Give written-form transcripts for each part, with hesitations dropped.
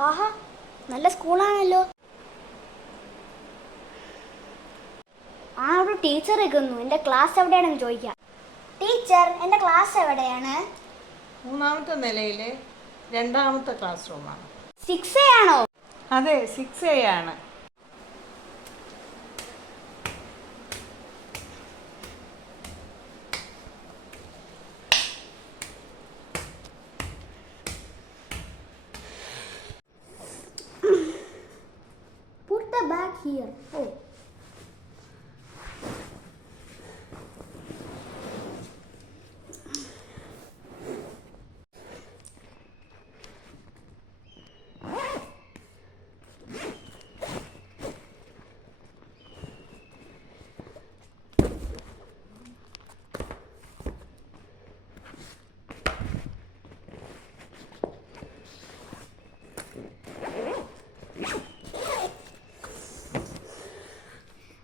ആഹാ, നല്ല സ്കൂളാണല്ലോ. ആ, ഒരു ടീച്ചർ ഇരിക്കുന്നു. എൻ്റെ ക്ലാസ് എവിടെയാണെന്ന് ചോദിക്കാം. ടീച്ചർ, എൻ്റെ ക്ലാസ് എവിടെയാണ്? മൂന്നാമത്തെ നിലയിലെ രണ്ടാമത്തെ ക്ലാസ് റൂമാണ്. 6A ആണോ? അതെ, 6A ആണ്. Put the bag here. Oh.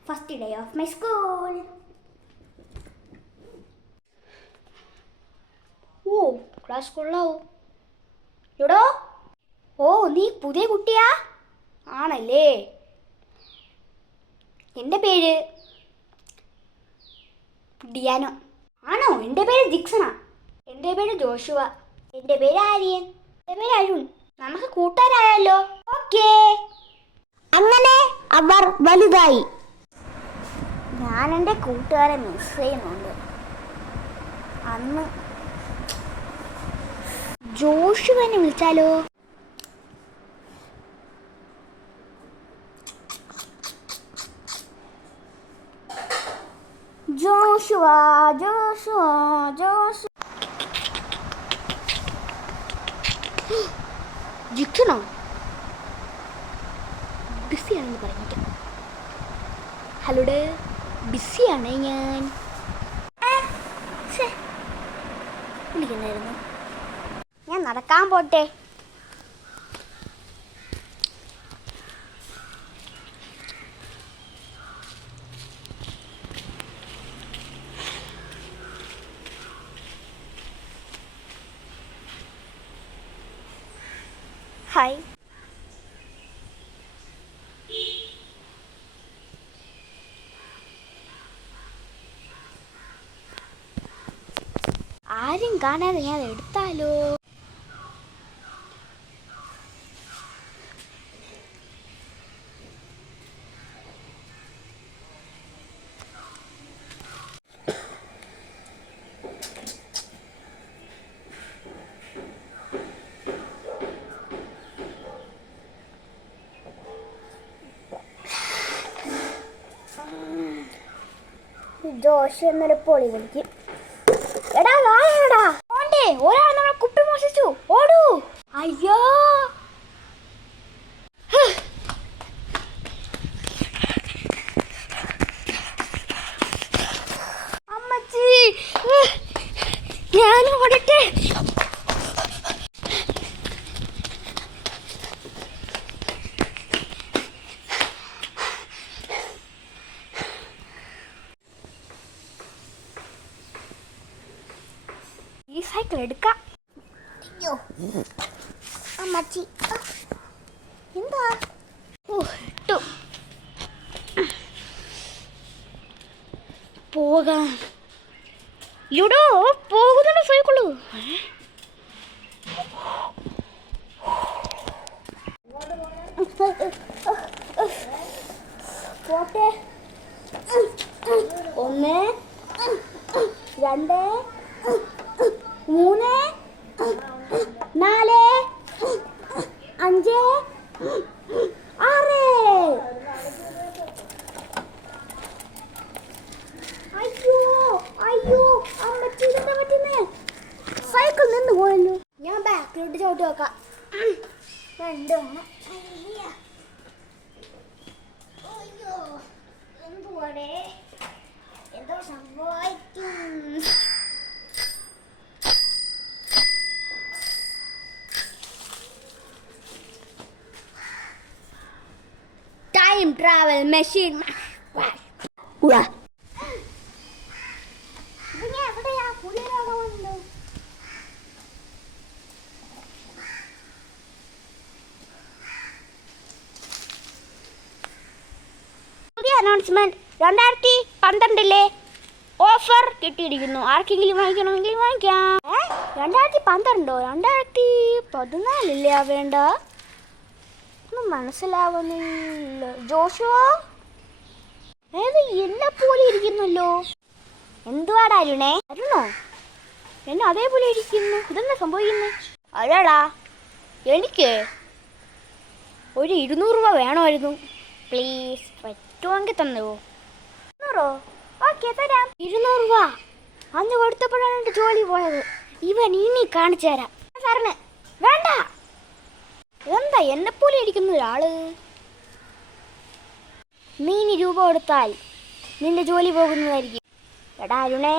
First day of my school. ഓ, ക്ലാസ് കൊള്ളാവോ? എടോ, ഓ നീ പുതിയ കുട്ടിയാ? ആണല്ലേ. എൻ്റെ പേര് ഡിയാനോ. ആണോ? എൻ്റെ പേര് ജിക്സണാ. എൻ്റെ പേര് ജോഷുവ. എൻ്റെ പേര് ആര്യൻ. എൻ്റെ പേര് അരുൺ. നമുക്ക് കൂട്ടുകാരായല്ലോ. ഓക്കേ. അങ്ങനെ അവർ വലുതായി. ഞാൻ എൻ്റെ കൂട്ടുകാരെ മിസ് ചെയ്യുന്നുണ്ട്. അന്ന് ജോഷുവനെ വിളിച്ചാലോ? Joshua Joshua ജോഷു ജിക്കണോ? ബിസിയാണെന്ന് പറഞ്ഞിട്ട്. ഹലോടെ, ബിസിയാണ് ഞാൻ. വിളിക്കണ്ടായിരുന്നു. ഞാൻ നടക്കാൻ പോട്ടെ. ഹായ്. ആരും കാണാതെ ഞാൻ എടുത്താലോ? ജോഷ് എന്നൊരു പൊളി വിളിക്കും. എടാ വാടാ. ഓണ്ടേ, ഒരാൾ നമ്മളെ കുപ്പി മോഷിച്ചു. ഓടൂ. അയ്യോ, അമ്മച്ചി, ഞാൻ ഓടട്ടെ. ഈ സൈക്കിൾ എടുക്കാം. അയ്യോ അമ്മച്ചി, എന്താ? ഓ, ഇട്ടു. പോകാം. ലുഡോ പോകുന്നുണ്ട് സൈക്കിള്. പോട്ടെ. 1 2 3 4 5 6. അയ്യോ അയ്യോ അമ്മച്ചി, ഇതെന്താ പറ്റുന്നേ? സൈക്കിൾ നിന്ന് പോയല്ലോ. ഞാൻ ബാക്കിലോട്ട് ചവിട്ടി നോക്കാം. 2 അയ്യോ, എന്തുവാടേ? എന്തോ സംഭവിക്കും. Time travel machine. എവിടെയാ? പുതിയ അനൗൺസ്മെന്റ് 2012 ഓഫർ കിട്ടിയിരിക്കുന്നു. ആർക്കെങ്കിലും വാങ്ങിക്കണമെങ്കിൽ വാങ്ങിക്കാം. 2012 2014 വേണ്ട, ഒന്നും മനസ്സിലാവുന്നില്ല. ജോഷുവോ, ഏത് എന്നെ പോലെ ഇരിക്കുന്നല്ലോ. എന്തുവാടാ അരുണേ? അരുണോ? എന്നെ അതേപോലെ ഇരിക്കുന്നു. ഇതെന്താ സംഭവിക്കുന്നത്? അഴടാ, എനിക്ക് ഒരു 200 രൂപ വേണമായിരുന്നു. പ്ലീസ്, പറ്റുമെങ്കിൽ തന്നുവോ? 200? ഓക്കെ, തരാം. 200 രൂപ അന്ന് കൊടുത്തപ്പോഴാണ് എൻ്റെ ജോലി പോയത്. ഇവൻ ഇനി കാണിച്ചു തരാം. സാറിന് വേണ്ട. എന്താ എന്നെപ്പോലെ ഇരിക്കുന്ന ഒരാള്? നീ ഇനി രൂപ കൊടുത്താൽ നിന്റെ ജോലി പോകുന്നതായിരിക്കും. എടാ അരുണേ,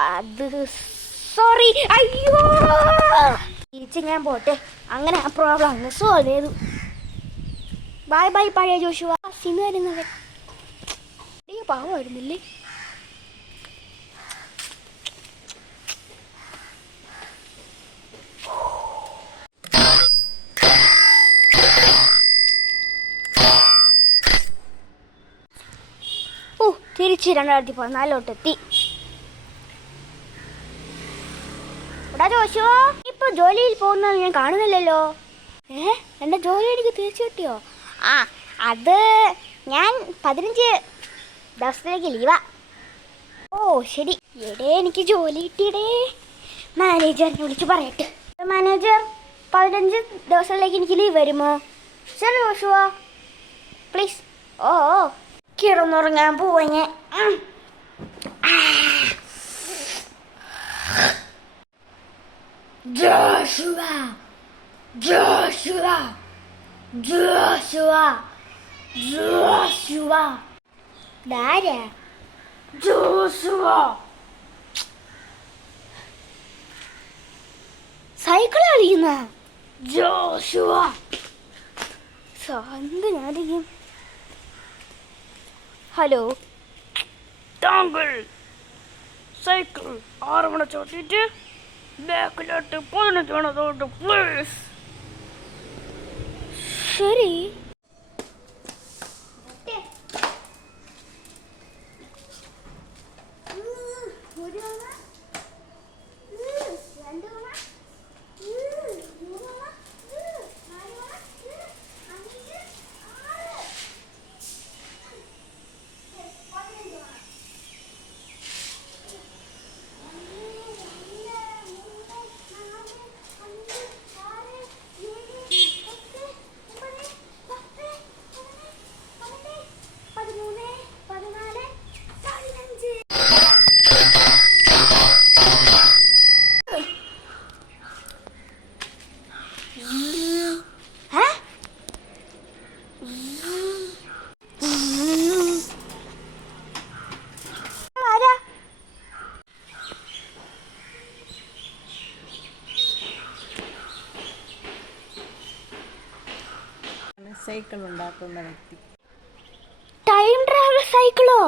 അത് സോറി. അയ്യോ, തിരിച്ച് ഞാൻ പോട്ടെ. അങ്ങനെ ആ പ്രോബ്ലം അങ്ങ് സോൾവ് ചെയ്തു. ബൈ ബൈ പഴയ ജോഷുവ. സിനിമ വരുന്നവൻ പാവമായിരുന്നില്ലേ? തിരിച്ച് 2014 എത്തി. എടാ ജോഷുവോ, ഇപ്പൊ ജോലിയിൽ പോകുന്നത് ഞാൻ കാണുന്നില്ലല്ലോ. എൻ്റെ ജോലി എനിക്ക് തിരിച്ചു കിട്ടിയോ? അത് ഞാൻ 15 ദിവസത്തിലേക്ക് ലീവാ. ഓ ശരി. എടേ, എനിക്ക് ജോലി കിട്ടിയടേ. മാനേജറിനെ വിളിച്ച് പറയട്ടെ. മാനേജർ, 15 ദിവസത്തിലേക്ക് എനിക്ക് ലീവ് വരുമോ? ശരി ജോഷുവോ, പ്ലീസ്. ഓ കിടന്നുറങ്ങാൻ പോവാ ഞാൻ. Joshua, Joshua, Joshua, Joshua. ഇതാരാ? ജോഷുവ. സൈക്കിൾ കളിക്കുന്ന ജോഷുവ. എന്തിനായിരിക്കും? ഹലോ, താങ്കൾ സൈക്കിൾ 6 മണി ചോട്ടിട്ട് ബാക്കിലോട്ട് 15 മണത്തോട്ട് പ്ലീസ്. ശരി. സൈക്കിൾ ഉണ്ടാക്കുന്ന വ്യക്തി. Time travel സൈക്കിളോ?